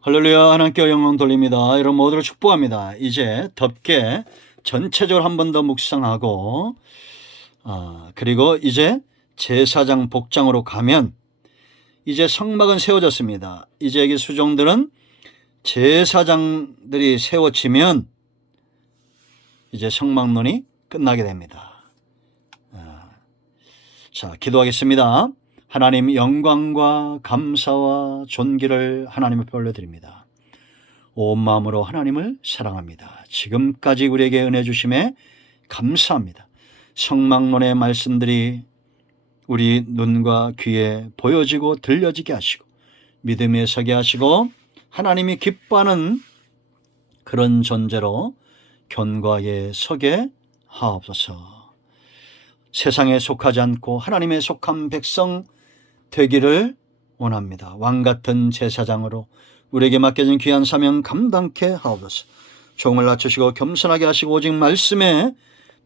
할렐루야. 하나님께 영광 돌립니다. 여러분 모두를 축복합니다. 이제 덮개 전체적으로 한 번 더 묵상하고 그리고 이제 제사장 복장으로 가면 이제 성막은 세워졌습니다. 이제 이 수종들은 제사장들이 세워지면 이제 성막론이 끝나게 됩니다. 자, 기도하겠습니다. 하나님, 영광과 감사와 존귀를 하나님 앞에 올려드립니다. 온 마음으로 하나님을 사랑합니다. 지금까지 우리에게 은혜 주심에 감사합니다. 성막론의 말씀들이 우리 눈과 귀에 보여지고 들려지게 하시고 믿음에 서게 하시고 하나님이 기뻐하는 그런 존재로 견고하게 서게 하옵소서. 세상에 속하지 않고 하나님에 속한 백성 되기를 원합니다. 왕같은 제사장으로 우리에게 맡겨진 귀한 사명 감당케 하옵소서. 종을 낮추시고 겸손하게 하시고 오직 말씀에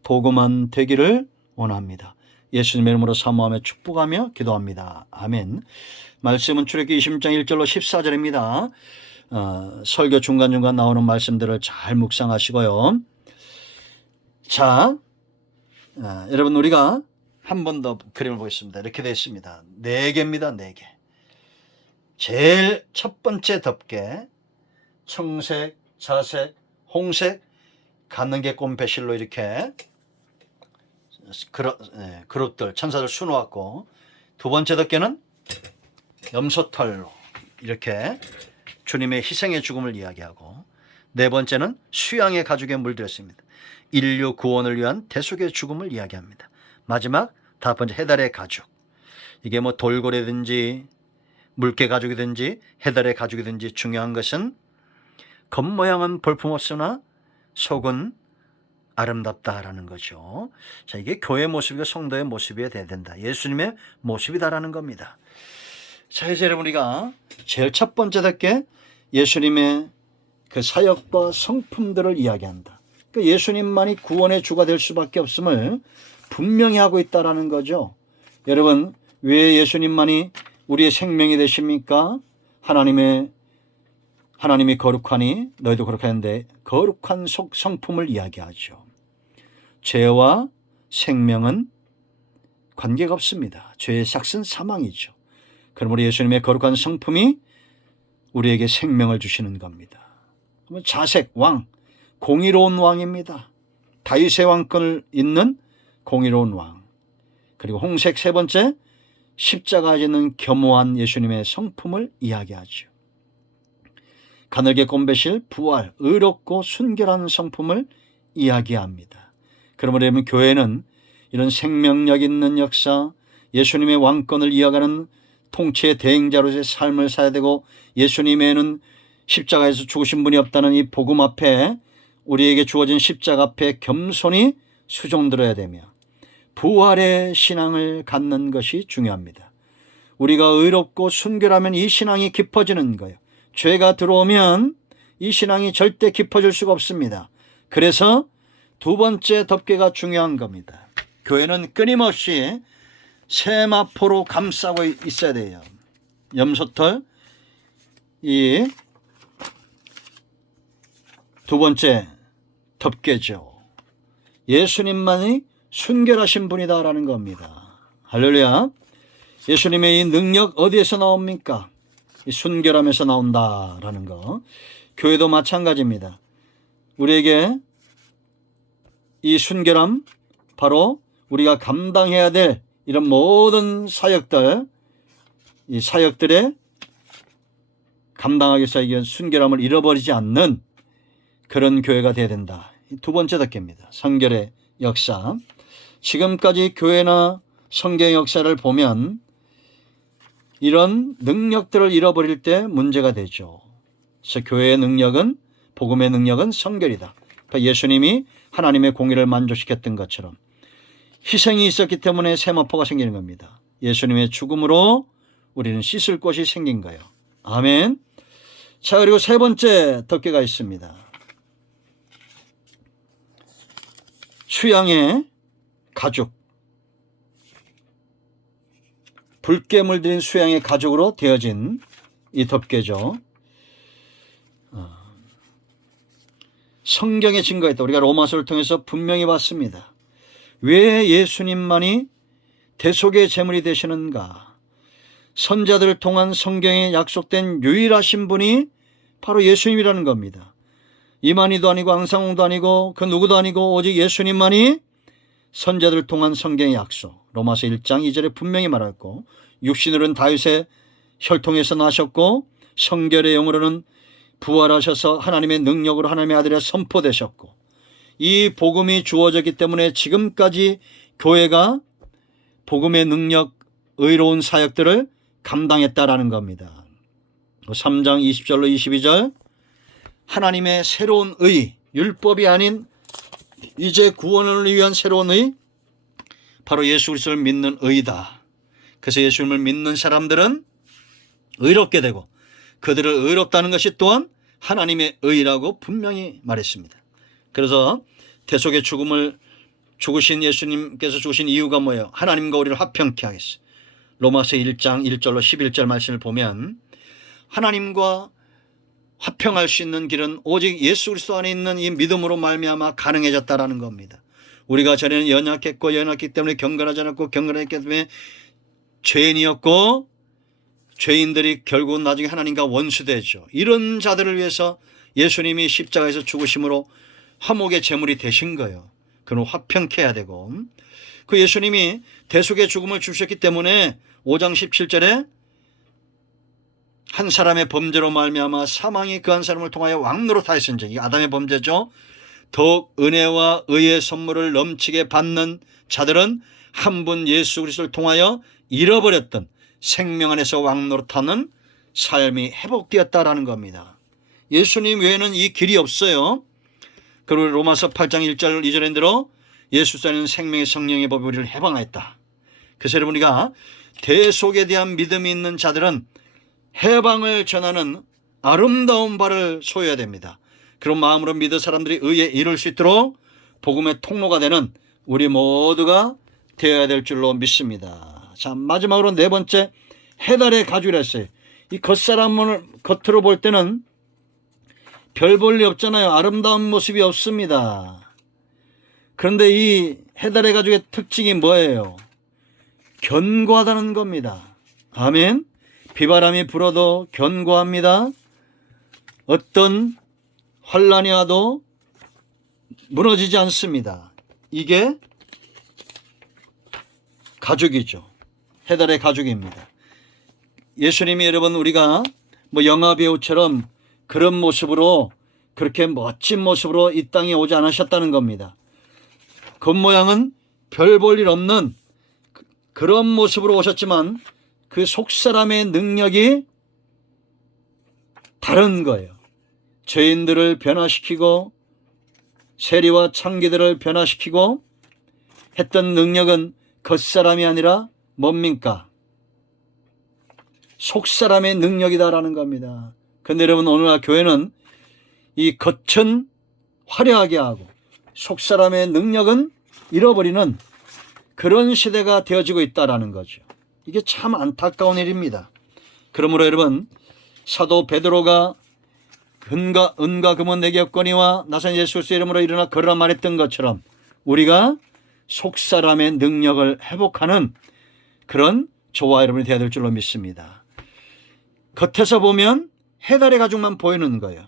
도구만 되기를 원합니다. 예수님의 이름으로 사모하며 축복하며 기도합니다. 아멘. 말씀은 출애굽기 20장 1절로 14절입니다. 설교 중간중간 나오는 말씀들을 잘 묵상하시고요. 자, 여러분 우리가 한 번 더 그림을 보겠습니다. 이렇게 되어 있습니다. 4개입니다. 4개. 제일 첫 번째 덮개, 청색, 자색, 홍색, 가는게 꽃 배실로 이렇게 그룹들, 천사들 수놓았고, 두 번째 덮개는 염소털로 이렇게 주님의 희생의 죽음을 이야기하고, 네 번째는 수양의 가죽에 물들였습니다. 인류 구원을 위한 대속의 죽음을 이야기합니다. 마지막 다섯 번째 해달의 가죽. 이게 뭐 돌고래든지 물개 가죽이든지 해달의 가죽이든지 중요한 것은 겉모양은 볼품없으나 속은 아름답다라는 거죠. 자, 이게 교회 모습이고 성도의 모습이어야 된다. 예수님의 모습이다라는 겁니다. 자, 이제 여러분 우리가 제일 첫 번째답게 예수님의 그 사역과 성품들을 이야기한다. 그러니까 예수님만이 구원의 주가 될 수밖에 없음을 분명히 하고 있다라는 거죠. 여러분, 왜 예수님만이 우리의 생명이 되십니까? 하나님이 거룩하니 너희도 거룩하는데 거룩한 성품을 이야기하죠. 죄와 생명은 관계가 없습니다. 죄의 삭은 사망이죠. 그러므로 예수님의 거룩한 성품이 우리에게 생명을 주시는 겁니다. 그러면 자색 왕, 공의로운 왕입니다. 다윗의 왕권을 잇는 공의로운 왕. 그리고 홍색 세 번째, 십자가에 있는 겸허한 예수님의 성품을 이야기하죠. 가늘게 꼰배실 부활, 의롭고 순결한 성품을 이야기합니다. 그러므로 여러분 교회는 이런 생명력 있는 역사, 예수님의 왕권을 이어가는 통치의 대행자로서의 삶을 살아야 되고, 예수님에는 십자가에서 죽으신 분이 없다는 이 복음 앞에, 우리에게 주어진 십자가 앞에 겸손히 수종들어야 되며 부활의 신앙을 갖는 것이 중요합니다. 우리가 의롭고 순결하면 이 신앙이 깊어지는 거예요. 죄가 들어오면 이 신앙이 절대 깊어질 수가 없습니다. 그래서 두 번째 덮개가 중요한 겁니다. 교회는 끊임없이 세마포로 감싸고 있어야 돼요. 염소털, 이 두 번째 덮개죠. 예수님만이 순결하신 분이다라는 겁니다. 할렐루야. 예수님의 이 능력 어디에서 나옵니까? 이 순결함에서 나온다라는 거. 교회도 마찬가지입니다. 우리에게 이 순결함, 바로 우리가 감당해야 될 이런 모든 사역들, 이 사역들에 감당하기 위해서 이 순결함을 잃어버리지 않는 그런 교회가 되어야 된다. 두 번째 덮개입니다. 성결의 역사. 지금까지 교회나 성경의 역사를 보면 이런 능력들을 잃어버릴 때 문제가 되죠. 그래서 교회의 능력은, 복음의 능력은 성결이다. 그러니까 예수님이 하나님의 공의를 만족시켰던 것처럼 희생이 있었기 때문에 세마포가 생기는 겁니다. 예수님의 죽음으로 우리는 씻을 곳이 생긴 거예요. 아멘. 자, 그리고 세 번째 덮개가 있습니다. 수양의 가죽. 붉게 물들인 수양의 가죽으로 되어진 이 덮개죠. 성경에 증거했다. 우리가 로마서를 통해서 분명히 봤습니다. 왜 예수님만이 대속의 제물이 되시는가? 선자들을 통한 성경에 약속된 유일하신 분이 바로 예수님이라는 겁니다. 이만희도 아니고 앙상홍도 아니고 그 누구도 아니고 오직 예수님만이 선자들을 통한 성경의 약속, 로마서 1장 2절에 분명히 말했고, 육신으로는 다윗의 혈통에서 나셨고 성결의 영으로는 부활하셔서 하나님의 능력으로 하나님의 아들에 선포되셨고, 이 복음이 주어졌기 때문에 지금까지 교회가 복음의 능력, 의로운 사역들을 감당했다라는 겁니다. 3장 20절로 22절, 하나님의 새로운 의, 율법이 아닌 이제 구원을 위한 새로운 의, 바로 예수 그리스도를 믿는 의다. 그래서 예수님을 믿는 사람들은 의롭게 되고 그들을 의롭다는 것이 또한 하나님의 의라고 분명히 말했습니다. 그래서 대속의 죽음을 죽으신 예수님께서 죽으신 이유가 뭐예요? 하나님과 우리를 화평케 하겠어요. 로마서 1장 1절로 11절 말씀을 보면 하나님과 화평할 수 있는 길은 오직 예수 그리스도 안에 있는 이 믿음으로 말미암아 가능해졌다라는 겁니다. 우리가 전에는 연약했고 연약했기 때문에 경건하지 않았고 경건했기 때문에 죄인이었고 죄인들이 결국은 나중에 하나님과 원수되죠. 이런 자들을 위해서 예수님이 십자가에서 죽으심으로 화목의 제물이 되신 거예요. 그럼 화평케 해야 되고, 그 예수님이 대속의 죽음을 주셨기 때문에 5장 17절에 한 사람의 범죄로 말미암아 사망이 그 한 사람을 통하여 왕노릇하였은즉, 이 아담의 범죄죠. 더욱 은혜와 의의 선물을 넘치게 받는 자들은 한 분 예수 그리스도를 통하여 잃어버렸던 생명 안에서 왕노릇하는 삶이 회복되었다라는 겁니다. 예수님 외에는 이 길이 없어요. 그리고 로마서 8장 1절 2절에 들어 예수 안에는 생명의 성령의 법이 우리를 해방하였다. 그래서 여러분, 우리가 대속에 대한 믿음이 있는 자들은 해방을 전하는 아름다운 바를 소유해야 됩니다. 그런 마음으로 믿어 사람들이 의에 이룰 수 있도록 복음의 통로가 되는 우리 모두가 되어야 될 줄로 믿습니다. 자, 마지막으로 네 번째, 해달의 가죽이라 했어요. 이 겉사람을 겉으로 볼 때는 별 볼 일 없잖아요. 아름다운 모습이 없습니다. 그런데 이 해달의 가죽의 특징이 뭐예요? 견고하다는 겁니다. 아멘. 비바람이 불어도 견고합니다. 어떤 환란이 와도 무너지지 않습니다. 이게 가죽이죠. 해달의 가죽입니다. 예수님이 여러분, 우리가 뭐 영화배우처럼 그런 모습으로, 그렇게 멋진 모습으로 이 땅에 오지 않으셨다는 겁니다. 겉모양은 별 볼 일 없는 그런 모습으로 오셨지만 그 속사람의 능력이 다른 거예요. 죄인들을 변화시키고 세리와 창기들을 변화시키고 했던 능력은 겉사람이 아니라 뭡니까? 속사람의 능력이다라는 겁니다. 그런데 여러분, 오늘날 교회는 이 겉은 화려하게 하고 속사람의 능력은 잃어버리는 그런 시대가 되어지고 있다라는 거죠. 이게 참 안타까운 일입니다. 그러므로 여러분, 사도 베드로가 은과 금은 내게 없거니와 나선 예수 그리스도의 이름으로 일어나 걸으라 말했던 것처럼 우리가 속사람의 능력을 회복하는 그런 저와 여러분이 되어야 될 줄로 믿습니다. 겉에서 보면 해달의 가죽만 보이는 거예요.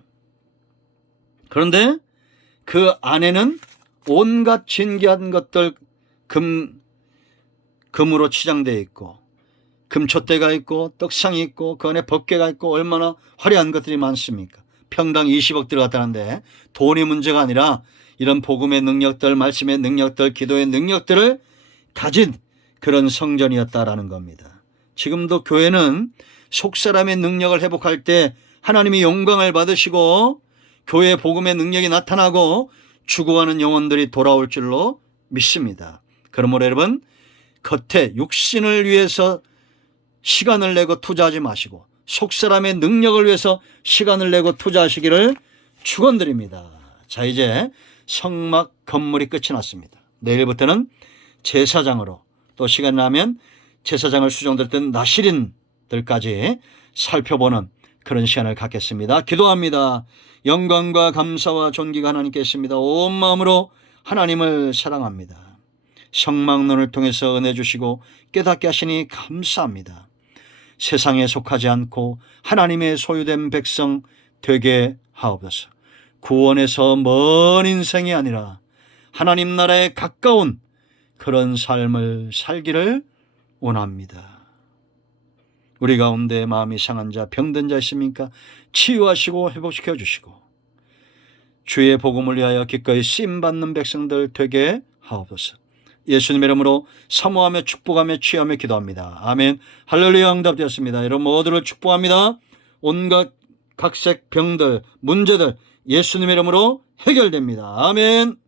그런데 그 안에는 온갖 진귀한 것들, 금으로 치장되어 있고 금촛대가 있고 떡상이 있고 그 안에 법궤가 있고 얼마나 화려한 것들이 많습니까? 평당 20억 들어갔다는데 돈이 문제가 아니라 이런 복음의 능력들, 말씀의 능력들, 기도의 능력들을 가진 그런 성전이었다라는 겁니다. 지금도 교회는 속사람의 능력을 회복할 때 하나님이 영광을 받으시고 교회의 복음의 능력이 나타나고 죽어가는 영혼들이 돌아올 줄로 믿습니다. 그러므로 여러분, 겉에 육신을 위해서 시간을 내고 투자하지 마시고 속사람의 능력을 위해서 시간을 내고 투자하시기를 축원드립니다. 자, 이제 성막 건물이 끝이 났습니다. 내일부터는 제사장으로, 또 시간 나면 제사장을 수종됐던 나시린들까지 살펴보는 그런 시간을 갖겠습니다. 기도합니다. 영광과 감사와 존귀가 하나님께 있습니다. 온 마음으로 하나님을 사랑합니다. 성막론을 통해서 은혜 주시고 깨닫게 하시니 감사합니다. 세상에 속하지 않고 하나님의 소유된 백성 되게 하옵소서. 구원에서 먼 인생이 아니라 하나님 나라에 가까운 그런 삶을 살기를 원합니다. 우리 가운데 마음이 상한 자, 병든 자 있습니까? 치유하시고 회복시켜 주시고 주의 복음을 위하여 기꺼이 쓰임받는 백성들 되게 하옵소서. 예수님 이름으로 사모하며 축복하며 취하며 기도합니다. 아멘. 할렐루야. 응답되었습니다. 여러분 모두를 축복합니다. 온갖 각색 병들, 문제들 예수님 이름으로 해결됩니다. 아멘.